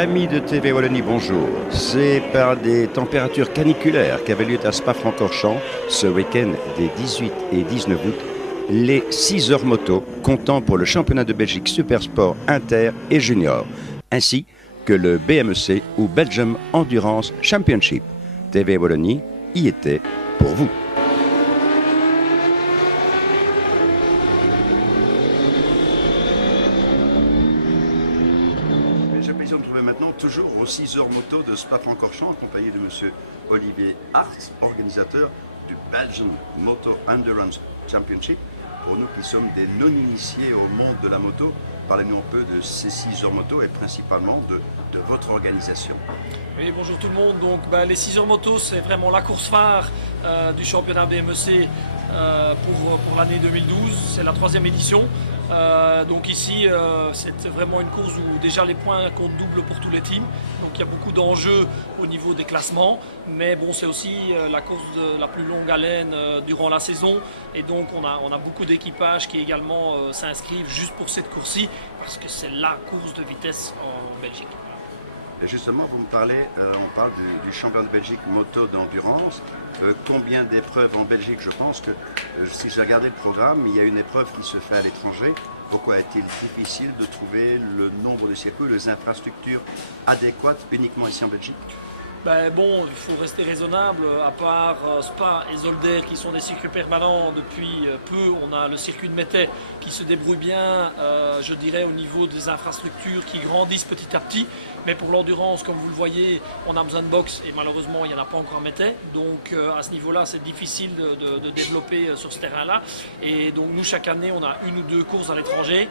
Amis de TV Wallonie, bonjour. C'est par des températures caniculaires qu'avait lieu à Spa-Francorchamps ce week-end des 18 et 19 août les 6 heures moto comptant pour le championnat de Belgique Supersport Inter et Junior, ainsi que le BMEC ou Belgium Endurance Championship. TV Wallonie y était pour vous. J'ai le plaisir de me trouver maintenant toujours aux 6 heures moto de Spa-Francorchamps, accompagné de M. Olivier Hart, organisateur du Belgian Moto Endurance Championship. Pour nous qui sommes des non-initiés au monde de la moto, parlez-nous un peu de ces 6 heures moto et principalement de votre organisation. Oui, bonjour tout le monde. Donc, les 6 heures moto, c'est vraiment la course phare du championnat BMEC pour l'année 2012. C'est la 3e édition. Donc ici, c'est vraiment une course où déjà les points comptent double pour tous les teams. Donc il y a beaucoup d'enjeux au niveau des classements. Mais bon, c'est aussi la course de la plus longue haleine durant la saison. Et donc on a beaucoup d'équipages qui également s'inscrivent juste pour cette course-ci parce que c'est la course de vitesse en Belgique. Et justement, vous me parlez, on parle du championnat de Belgique moto d'endurance. Combien d'épreuves en Belgique? Je pense que si j'ai regardé le programme, il y a une épreuve qui se fait à l'étranger. Pourquoi est-il difficile de trouver le nombre de circuits, les infrastructures adéquates uniquement ici en Belgique? Bon, il faut rester raisonnable, à part Spa et Zolder qui sont des circuits permanents depuis peu. On a le circuit de Mettey qui se débrouille bien, je dirais, au niveau des infrastructures qui grandissent petit à petit. Mais pour l'endurance, comme vous le voyez, on a besoin de box et malheureusement, il n'y en a pas encore à Mettey. Donc à ce niveau-là, c'est difficile de développer sur ce terrain-là. Et donc nous, chaque année, on a 1 ou 2 courses à l'étranger,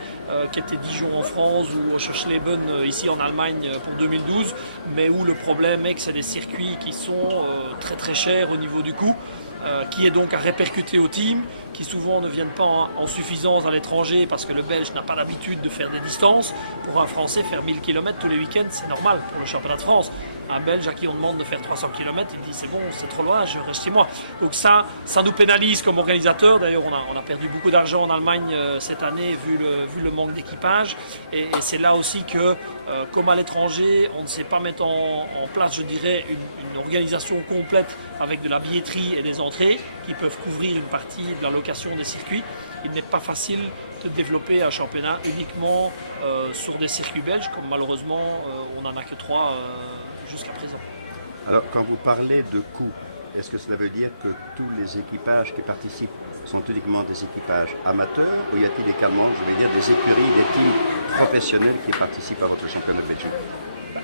qui étaient Dijon en France ou Schochleben ici en Allemagne pour 2012. Mais où le problème est que c'est des circuits qui sont très très chers au niveau du coût, qui est donc à répercuter aux teams, qui souvent ne viennent pas en suffisance à l'étranger parce que le Belge n'a pas l'habitude de faire des distances. Pour un Français, faire 1000 km tous les week-ends, c'est normal pour le championnat de France. Un Belge à qui on demande de faire 300 km, il dit c'est bon, c'est trop loin, je reste chez moi. Donc ça nous pénalise comme organisateur. D'ailleurs, on a perdu beaucoup d'argent en Allemagne cette année vu le manque d'équipage. Et c'est là aussi que, comme à l'étranger, on ne sait pas mettre en place, je dirais, une organisation complète avec de la billetterie et des entrées qui peuvent couvrir une partie de la location des circuits. Il n'est pas facile de développer un championnat uniquement sur des circuits belges, comme malheureusement on n'en a que 3 jusqu'à présent. Alors, quand vous parlez de coûts, est-ce que cela veut dire que tous les équipages qui participent sont uniquement des équipages amateurs ou y a-t-il également, je vais dire, des écuries, des teams professionnels qui participent à votre championnat de Belgique?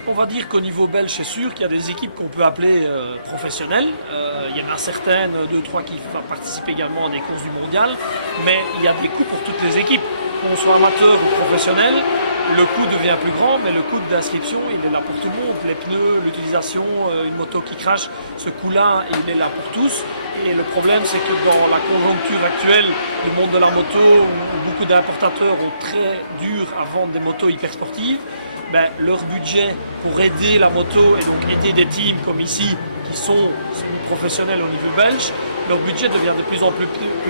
On va dire qu'au niveau belge, c'est sûr qu'il y a des équipes qu'on peut appeler professionnelles. Il y en a certaines, 2-3 qui vont participer également à des courses du mondial, mais il y a des coûts pour toutes les équipes. Qu'on soit amateur ou professionnel, le coût devient plus grand, mais le coût d'inscription, il est là pour tout le monde. Les pneus, l'utilisation, une moto qui crache, ce coût-là, il est là pour tous. Et le problème, c'est que dans la conjoncture actuelle du monde de la moto, où beaucoup d'importateurs ont très dur à vendre des motos hyper sportives, leur budget pour aider la moto et donc aider des teams comme ici qui sont professionnels au niveau belge, leur budget devient de plus en plus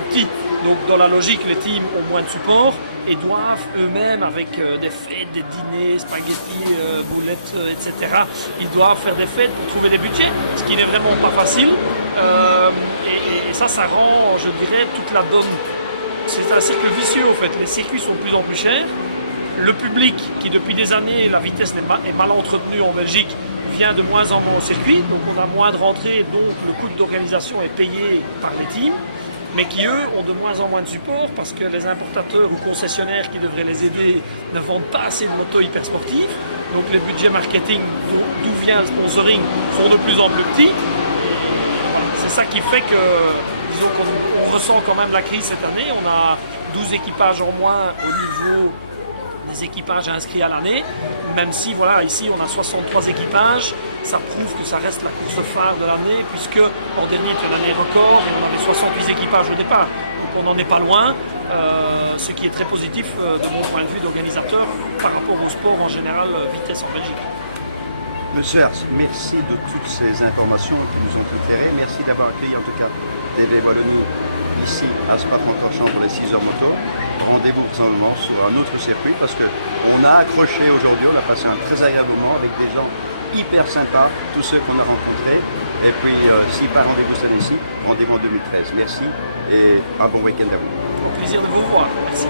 petit. Donc dans la logique, les teams ont moins de support et doivent eux-mêmes, avec des fêtes, des dîners, spaghettis, boulettes, etc., ils doivent faire des fêtes pour trouver des budgets, ce qui n'est vraiment pas facile. Et ça rend, je dirais, toute la donne. C'est un cercle vicieux en fait. Les circuits sont de plus en plus chers. Le public, qui depuis des années, la vitesse est mal entretenue en Belgique, vient de moins en moins au circuit. Donc on a moins de rentrées, donc le coût d'organisation est payé par les teams, mais qui eux ont de moins en moins de support parce que les importateurs ou concessionnaires qui devraient les aider ne vendent pas assez de motos hyper sportives. Donc les budgets marketing, d'où vient le sponsoring, sont de plus en plus petits. Voilà, c'est ça qui fait que, disons qu'on ressent quand même la crise cette année. On a 12 équipages en moins au niveau des équipages inscrits à l'année, même si voilà, ici on a 63 équipages, ça prouve que ça reste la course phare de l'année, puisque en dernier c'était l'année record et on avait 68 équipages au départ. Donc on n'en est pas loin, ce qui est très positif de mon point de vue d'organisateur par rapport au sport en général vitesse en Belgique. Monsieur Hers, merci de toutes ces informations qui nous ont éclairés. Merci d'avoir accueilli en tout cas TV Wallonie ici à Spa-Francorchamps pour les 6 heures moto. Rendez-vous probablement sur un autre circuit parce qu'on a accroché aujourd'hui, on a passé un très agréable moment avec des gens hyper sympas, tous ceux qu'on a rencontrés. Et puis, si pas rendez-vous cette année-ci, rendez-vous en 2013. Merci et un bon week-end à vous. Au plaisir de vous revoir. Merci.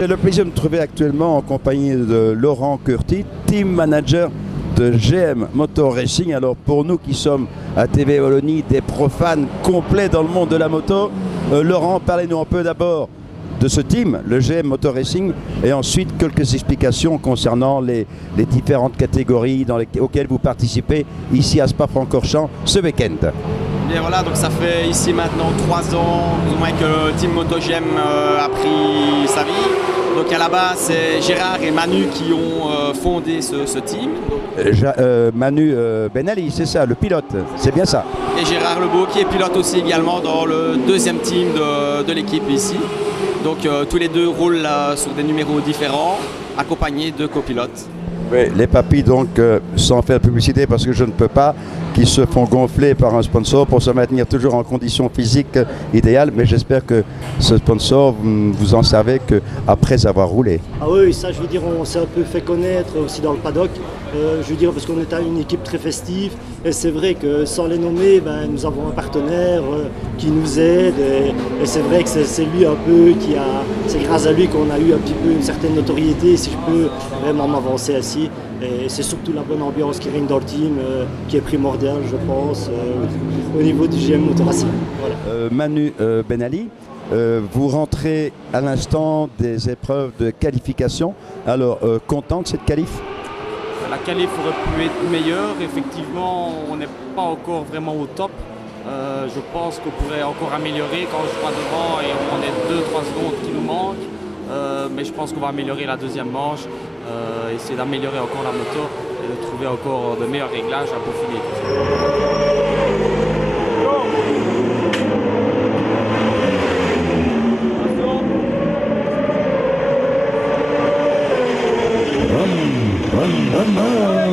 J'ai le plaisir de me trouver actuellement en compagnie de Laurent Curti, team manager de GM Motor Racing. Alors pour nous qui sommes à TV Wallonie des profanes complets dans le monde de la moto, Laurent, parlez-nous un peu d'abord de ce team, le GM Motor Racing, et ensuite quelques explications concernant les différentes catégories auxquelles vous participez ici à Spa-Francorchamps ce week-end. Bien voilà, donc ça fait ici maintenant 3 ans plus ou moins que le team MotoGM a pris sa vie. Donc à la base c'est Gérard et Manu qui ont fondé ce team. Manu Benali, c'est ça, le pilote, c'est bien ça. Et Gérard Lebeau qui est pilote aussi également dans le deuxième team de l'équipe ici. Donc tous les deux roulent sur des numéros différents, accompagnés de copilotes. Oui, les papis donc, sans faire de publicité parce que je ne peux pas, qui se font gonfler par un sponsor pour se maintenir toujours en condition physique idéale, mais j'espère que ce sponsor, vous en savez qu'après avoir roulé. Ah oui, ça je veux dire, on s'est un peu fait connaître aussi dans le paddock, je veux dire parce qu'on est une équipe très festive, et c'est vrai que sans les nommer, nous avons un partenaire qui nous aide, et c'est vrai que c'est lui un peu c'est grâce à lui qu'on a eu un petit peu une certaine notoriété, si je peux vraiment m'avancer ainsi. Et c'est surtout la bonne ambiance qui règne dans le team qui est primordiale, je pense, au niveau du GM Motor Racing. Voilà. Manu Benali, vous rentrez à l'instant des épreuves de qualification. Alors, content de cette qualif? La qualif aurait pu être meilleure. Effectivement, on n'est pas encore vraiment au top. Je pense qu'on pourrait encore améliorer quand je crois devant et on est 2-3 secondes qui nous manquent. Mais je pense qu'on va améliorer la deuxième manche. Essayer d'améliorer encore la moto et de trouver encore de meilleurs réglages à peaufiner. Run, run, run, run.